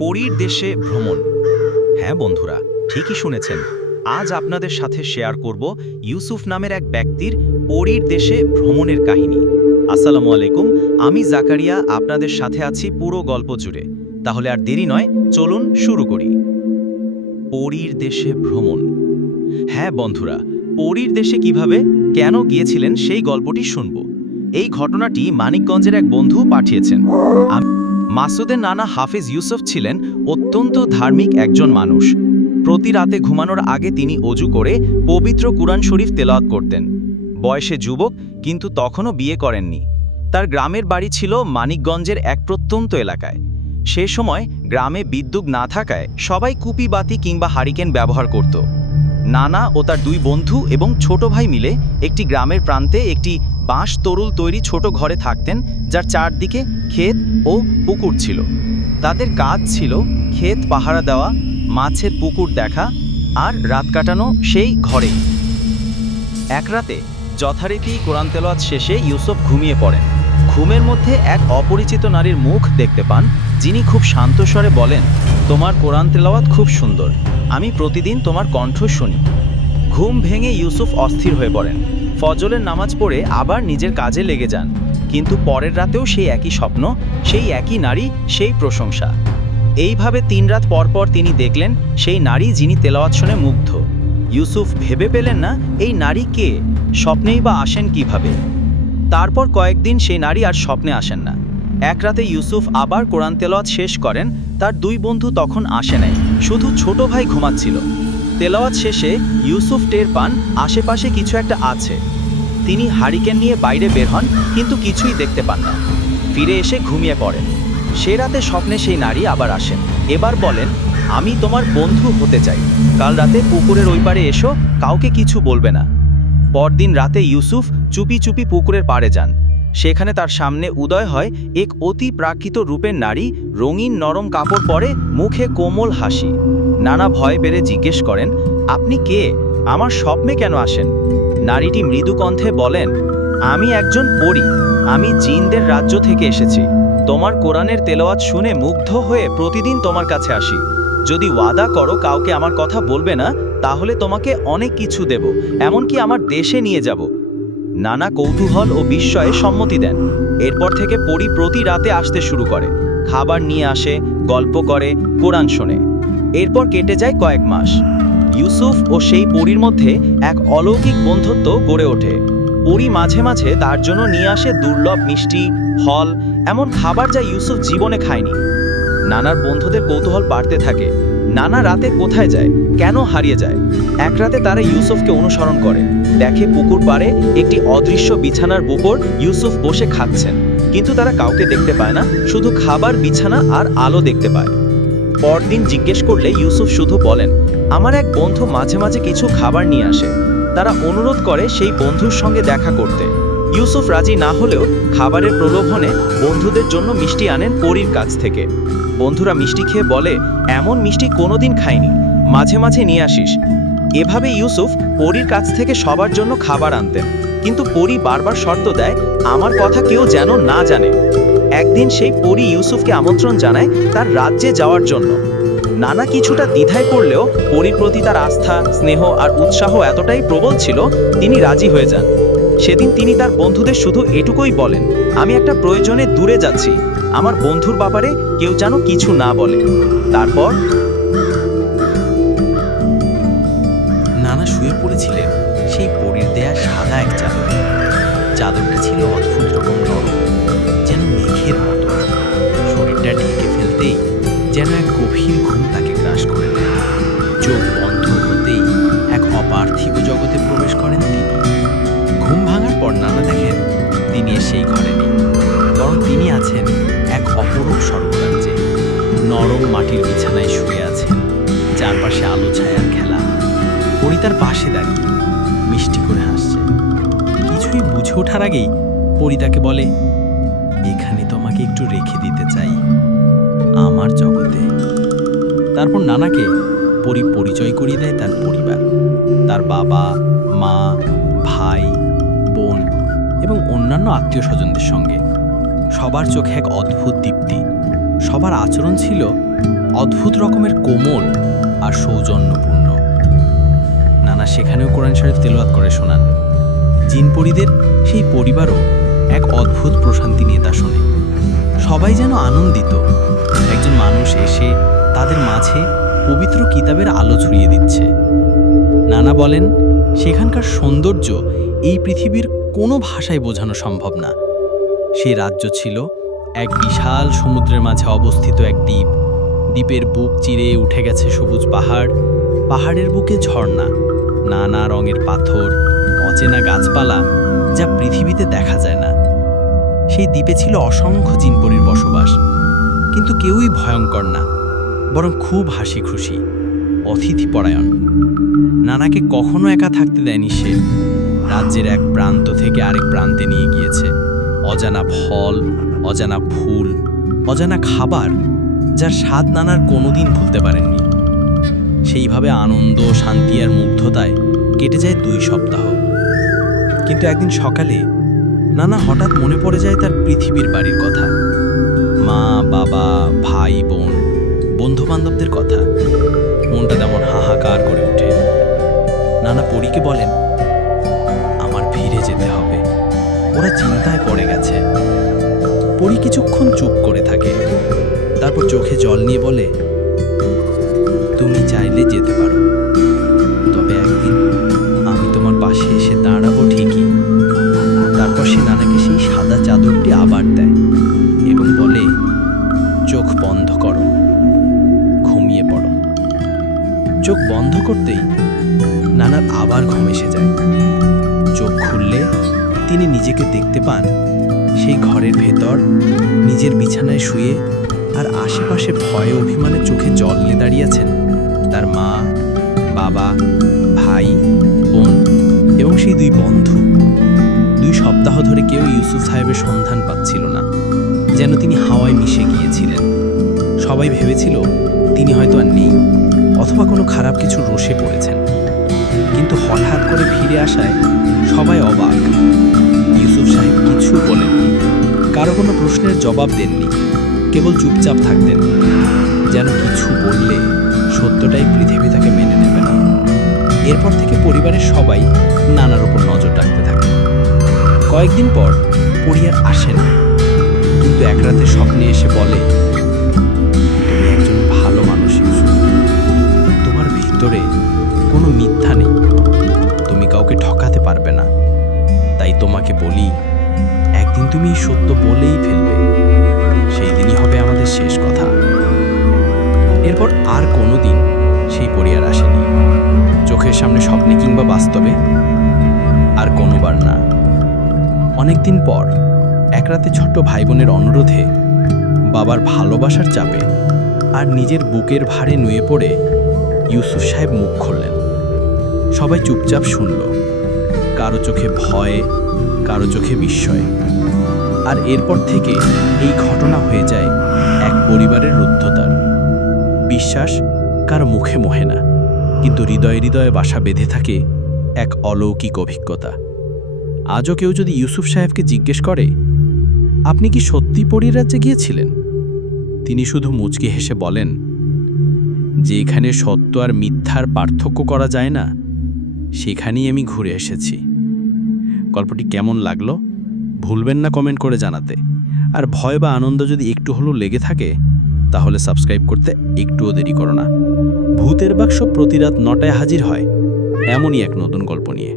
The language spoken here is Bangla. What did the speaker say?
পরীর দেশে ভ্রমণ। হ্যাঁ বন্ধুরা, ঠিকই শুনেছেন। আজ আপনাদের সাথে শেয়ার করব ইউসুফ নামের এক ব্যক্তির পরীর দেশে ভ্রমণের কাহিনী। আসসালামু আলাইকুম, আমি জাকারিয়া, আপনাদের সাথে আছি পুরো গল্প জুড়ে। তাহলে আর দেরি নয়, চলুন শুরু করি। পরীর দেশে ভ্রমণ। হ্যাঁ বন্ধুরা, পরীর দেশে কীভাবে, কেন গিয়েছিলেন সেই গল্পটি শুনব। এই ঘটনাটি মানিকগঞ্জের এক বন্ধু পাঠিয়েছেন। মাসুদের নানা হাফিজ ইউসুফ ছিলেন অত্যন্ত ধার্মিক একজন মানুষ। প্রতি রাতে ঘুমানোর আগে তিনি অজু করে পবিত্র কুরআন শরীফ তেলাওয়াত করতেন। বয়সে যুবক, কিন্তু তখনও বিয়ে করেননি। তার গ্রামের বাড়ি ছিল মানিকগঞ্জের এক প্রত্যন্ত এলাকায়। সে সময় গ্রামে বিদ্যুৎ না থাকায় সবাই কুপি, বাতি কিংবা হারিকেন ব্যবহার করত। নানা ও তার দুই বন্ধু এবং ছোট ভাই মিলে একটি গ্রামের প্রান্তে একটি বাঁশ তরুল তৈরি ছোট ঘরে থাকতেন, যার চারদিকে ক্ষেত ও পুকুর ছিল। তাদের কাজ ছিল ক্ষেত পাহারা দেওয়া, মাছের পুকুর দেখা আর রাত কাটানো সেই ঘরেই এক রাতে যথারীতি কোরআন তেলাওয়াত শেষে ইউসুফ ঘুমিয়ে পড়েন। ঘুমের মধ্যে এক অপরিচিত নারীর মুখ দেখতে পান, যিনি খুব শান্ত স্বরে বলেন, তোমার কোরআন তেলাওয়াত খুব সুন্দর। আমি প্রতিদিন তোমার কণ্ঠ শুনি। ঘুম ভেঙে ইউসুফ অস্থির হয়ে পড়েন। ফজলের নামাজ পড়ে আবার নিজের কাজে লেগে যান। কিন্তু পরের রাতেও সেই একই স্বপ্ন, সেই একই নারী, সেই প্রশংসা। এইভাবে তিন রাত পর পর তিনি দেখলেন, সেই নারী যিনি তেলাওয়াত শুনে মুগ্ধ। ইউসুফ ভেবে পেলেন না, এই নারী কে? স্বপ্নেই বা আসেন কীভাবে? তারপর কয়েকদিন সেই নারী আর স্বপ্নে আসেন না। এক রাতে ইউসুফ আবার কোরআন তেলাওয়াত শেষ করেন, তার দুই বন্ধু তখন আসে নাই, শুধু ছোট ভাই ঘুমাচ্ছিল। তেলাওয়াত শেষে ইউসুফ টের পান, আশেপাশে কিছু একটা আছে। তিনি হারিকেন নিয়ে বাইরে বের হন, কিন্তু কিছুই দেখতে পান না। ফিরে এসে ঘুমিয়ে পড়েন। সে রাতে স্বপ্নে সেই নারী আবার আসেন। এবার বলেন, আমি তোমার বন্ধু হতে চাই। কাল রাতে পুকুরের ওই পারে এসো, কাউকে কিছু বলবে না। পরদিন রাতে ইউসুফ চুপি চুপি পুকুরের পাড়ে যান। সেখানে তার সামনে উদয় হয় এক অতি প্রাকৃত রূপের নারী, রঙিন নরম কাপড় পরে, মুখে কোমল হাসি। নানা ভয় পেরে জিজ্ঞেস করেন, আপনি কে? আমার স্বপ্নে কেন আসেন? নারীটি মৃদু কণ্ঠে বলেন, আমি একজন পড়ি আমি জিনদের রাজ্য থেকে এসেছি। তোমার কোরআনের তেলাওয়াত শুনে মুগ্ধ হয়ে প্রতিদিন তোমার কাছে আসি। যদি ওয়াদা করো কাউকে আমার কথা বলবে না, তাহলে তোমাকে অনেক কিছু দেব, এমনকি আমার দেশে নিয়ে যাব। নানা কৌতূহল ও বিস্ময়ে সম্মতি দেন। এরপর থেকে পরি প্রতি রাতে আসতে শুরু করে। খাবার নিয়ে আসে, গল্প করে, কোরআন শোনে। এরপর কেটে যায় কয়েক মাস। ইউসুফ ও সেই পরীর মধ্যে এক অলৌকিক বন্ধুত্ব গড়ে ওঠে। পরি মাঝে মাঝে তার জন্য নিয়ে আসে দুর্লভ মিষ্টি, ফল, এমন খাবার যা ইউসুফ জীবনে খায়নি। নানার বন্ধুদের কৌতূহল বাড়তে থাকে। নানা রাতে কোথায় যায়, কেন হারিয়ে যায়? এক রাতে তারা ইউসুফকে অনুসরণ করে। দেখে পুকুর পাড়ে একটি অদৃশ্য বিছানার উপর ইউসুফ বসে খাচ্ছেন। কিন্তু তারা কাউকে দেখতে পায় না, শুধু খাবার, বিছানা আর আলো দেখতে পায়। পরদিন জিজ্ঞেস করলে ইউসুফ শুধু বলেন, আমার এক বন্ধু মাঝে মাঝে কিছু খাবার নিয়ে আসে। তারা অনুরোধ করে সেই বন্ধুর সঙ্গে দেখা করতে। ইউসুফ রাজি না হলেও খাবারের প্রলোভনে বন্ধুদের জন্য মিষ্টি আনেন পরীর কাছ থেকে। বন্ধুরা মিষ্টি খেয়ে বলে, এমন মিষ্টি কোনোদিন খায়নি মাঝে মাঝে নিয়ে আসিস। এভাবে ইউসুফ পরীর কাছ থেকে সবার জন্য খাবার আনতেন। কিন্তু পরী বারবার শর্ত দেয়, আমার কথা কেউ যেন না জানে। একদিন সেই পরী ইউসুফকে আমন্ত্রণ জানায় তার রাজ্যে যাওয়ার জন্য। নানা কিছুটা দ্বিধায় পড়লেও পরীর প্রতি তার আস্থা, স্নেহ আর উৎসাহ এতটাই প্রবল ছিল, তিনি রাজি হয়ে যান। সেদিন তিনি তার বন্ধুদের শুধু এটুকুই বলেন, আমি একটা প্রয়োজনে দূরে যাচ্ছি। আমার বন্ধুর ব্যাপারে কেউ যেন কিছু না বলে। তারপর গভীর ঘুম তাকে গ্রাস করে চোখ বন্ধ হতেই এক অপার্থিব জগতে প্রবেশ করেন তিনি। ঘুম ভাঙার পর নানা দেখেন তিনি সেই ঘরে নেই, বরং তিনি আছেন এক অপরূপ স্বর্গরাজ্যে। নরম মাটির বিছানায় শুয়ে আছেন, চারপাশে আলো ছায়ার খেলা। পরি তার পাশে দাঁড়িয়ে মিষ্টি করে হাসছে কিছুই বুঝে ওঠার আগেই পরি তাকে বলে, এখানে তোমাকে একটু রেখে দিতে চাই। আমার জগতে তারপর নানাকে পরি পরিচয় করিয়ে দেয় তার পরিবার। তার বাবা, মা, ভাই, বোন এবং অন্যান্য আত্মীয় স্বজনদের সঙ্গে। সবার চোখে এক অদ্ভুত দীপ্তি। সবার আচরণ ছিল অদ্ভুত রকমের কোমল আর সৌজন্যপূর্ণ। নানা সেখানেও কোরআন শরীফ তেলাওয়াত করে শোনান। জিনপরিদের সেই পরিবারও এক অদ্ভুত প্রশান্তি নিয়ে তা শোনে। সবাই যেন আনন্দিত। একজন মানুষ এসে তাদের মাঝে পবিত্র কিতাবের আলো ছড়িয়ে দিচ্ছে। নানা বলেন, সেখানকার সৌন্দর্য এই পৃথিবীর কোনো ভাষায় বোঝানো সম্ভব না। সেই রাজ্য ছিল এক বিশাল সমুদ্রের মাঝে অবস্থিত এক দ্বীপ। দ্বীপের বুক চিরে উঠে গেছে সবুজ পাহাড়। পাহাড়ের বুকে ঝর্ণা, নানা রঙের পাথর, অচেনা গাছপালা যা পৃথিবীতে দেখা যায় না। সেই দ্বীপে ছিল অসংখ্য জিনপরির বসবাস। কিন্তু কেউই ভয়ঙ্কর না। বরং খুব হাসি খুশি অতিথিপরায়ণ। নানাকে কখনো একা থাকতে দেয়নি সে। রাজ্যের এক প্রান্ত থেকে আরেক প্রান্তে নিয়ে গিয়েছে। অজানা ফল, অজানা ফুল, অজানা খাবার, যার স্বাদ নানার কোনোদিন ভুলতে পারেননি। সেইভাবে আনন্দ, শান্তি আর মুগ্ধতায় কেটে যায় দুই সপ্তাহ। কিন্তু একদিন সকালে নানা হঠাৎ মনে পড়ে যায় তার পৃথিবীর বাড়ির কথা। মা, বাবা, ভাই, বোন বন্ধু বান্ধবদের কথা। মনটা তেমন হাহাকার করে ওঠে। নানা পরীকে বলেন, আমার ফিরে যেতে হবে। ওরা চিন্তায় পড়ে গেছে। পরী কিছুক্ষণ চুপ করে থাকে। তারপর চোখে জল নিয়ে বলে, তুমি চাইলে যেতে পারো। তবে একদিন আমি তোমার পাশে এসে দাঁড়াবো ঠিকই। তারপর সে নানাকে সেই সাদা চাদরটি আবার দেয়। করতেই নানার আবার ঘুম এসে যায়। চোখ খুললে তিনি নিজেকে দেখতে পান সেই ঘরের ভেতর, নিজের বিছানায় শুয়ে আর আশেপাশে ভয়ে অভিমানে চোখে জল নিয়ে দাঁড়িয়েছেন তার মা, বাবা, ভাই, বোন এবং সেই দুই বন্ধু। দুই সপ্তাহ ধরে কেউ ইউসুফ সাহেবের সন্ধান পাচ্ছিল না, যেন তিনি হাওয়ায় মিশে গিয়েছিলেন। সবাই ভেবেছিল তিনি হয়তো আর নেই। অথবা কোনো খারাপ কিছু রসে পড়েছেন। কিন্তু হঠাৎ করে ফিরে আসায় সবাই অবাক। ইউসুফ সাহেব কিছু বলেননি। কারও কোনো প্রশ্নের জবাব দেননি। কেবল চুপচাপ থাকতেন। যেন কিছু বললে সত্যটাই পৃথিবী তাকে মেনে নেবে না। এরপর থেকে পরিবারের সবাই নানার উপর নজর রাখতে থাকে। কয়েকদিন পর পরিয়ার আসে না। কিন্তু এক রাতে স্বপ্নে এসে বলে ভিতরে কোনো মিথ্যা নেই। তুমি কাউকে ঠকাতে পারবে না। তাই তোমাকে বলি, একদিন তুমি সত্য বলেই ফেলবে। সেই দিনই হবে আমাদের শেষ কথা। এরপর আর কোনো দিন সেই পরিয়ার আসেনি। চোখের সামনে স্বপ্নে কিংবা বাস্তবে আর কোনোবার না। অনেকদিন পর এক রাতে ছোট্ট ভাই বোনের অনুরোধে বাবার ভালোবাসার চাপে আর নিজের বুকের ভারে নুয়ে পড়ে ইউসুফ সাহেব মুখ খুললেন। সবাই চুপচাপ শুনল। কারও চোখে ভয়, কারও চোখে বিস্ময়। আর এরপর থেকে এই ঘটনা হয়ে যায় এক পরিবারের রুদ্ধতার। বিশ্বাস কার মুখে মোহে না, কিন্তু হৃদয়ে হৃদয়ে বাসা বেঁধে থাকে এক অলৌকিক অভিজ্ঞতা। আজও কেউ যদি ইউসুফ সাহেবকে জিজ্ঞেস করে, আপনি কি সত্যি পরীর রাজ্যে গিয়েছিলেন? তিনি শুধু মুচকি হেসে বলেন যে এখানে সত্য আর মিথ্যার পার্থক্য করা যায় না, সেখানেই আমি ঘুরে এসেছি। গল্পটি কেমন লাগল? ভুলবেন না কমেন্ট করে জানাতে। আর ভয় বা আনন্দ যদি একটু হলেও লেগে থাকে, তাহলে সাবস্ক্রাইব করতে একটুও দেরি করো না। ভূতের বাক্স প্রতি রাত নটায় হাজির হয়, এমনই এক নতুন গল্প নিয়ে।